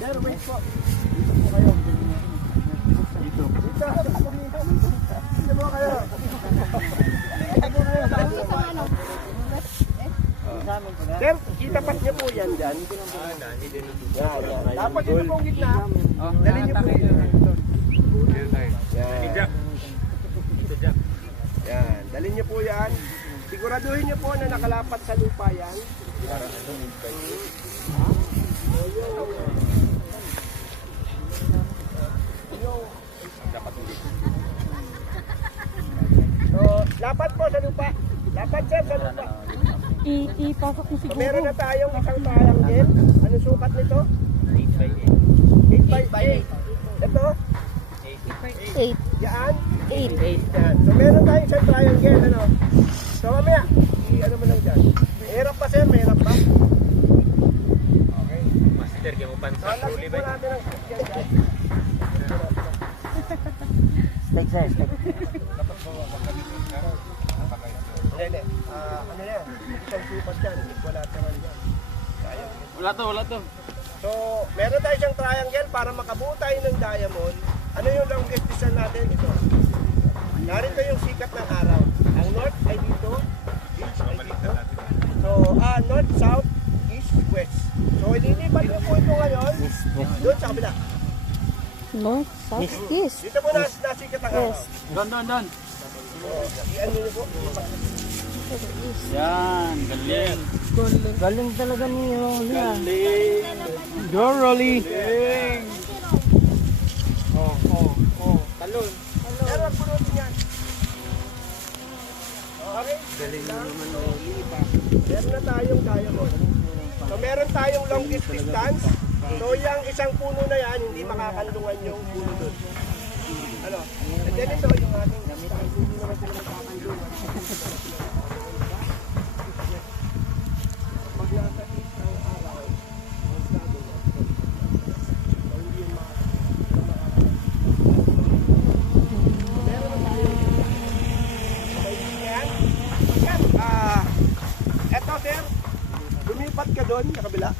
Sir, wait po. Dito po kayo. Dito. Dito. Dito po kayo. Sir, itapat niyo po yan dyan. Dapat ito pong gitna. Dali niyo po. Yan. Dali niyo po yan. Siguraduhin niyo po na nakalapat sa lupa yan. So, lapat po sa lupa. Lapat sir sa lupa. Ipasok mo So, siguro. meron na tayong isang triangle. Ano sukat nito? 8 by 8. Ito? 8. Yan? 8. Yan. So, meron tayong isang triangle. Ano? So, mamaya, ano mo lang dyan. Mahirap pa sir, mahirap pa. Okay. Master, kaya mo pansa. Lalagyan po natin ang yan dyan. Steg sir, steg. Hindi. Ano yan? Isang sukat yan. Wala naman yan. Wala to. So, meron tayo siyang triangle para makabuo tayo ng diamond. Ano yung longest distance natin? Ito. Narito yung sikat ng araw. Ang north ay dito. East ay dito. So, north, south, east, west. So, ililipat niyo po ito ngayon. Doon sa kabila. North, south, east. Dito po nasikat ang araw. Don. So, i-ano niyo po. Yan, galing. Galing talaga niyo. Galing. Dorally. Galing. Talon. Pero ang punutin yan. Okay? Galing na naman. Meron na tayong diamond. So meron tayong longest distance. So yung isang puno na yan, hindi makakandungan yung puno doon. Ano? And then ito yung ating distance. Hindi naman sila makakandungan. Pag nasa east ng araw, meron na tayong yan. Eto sir, lumipat ka doon sa kabila.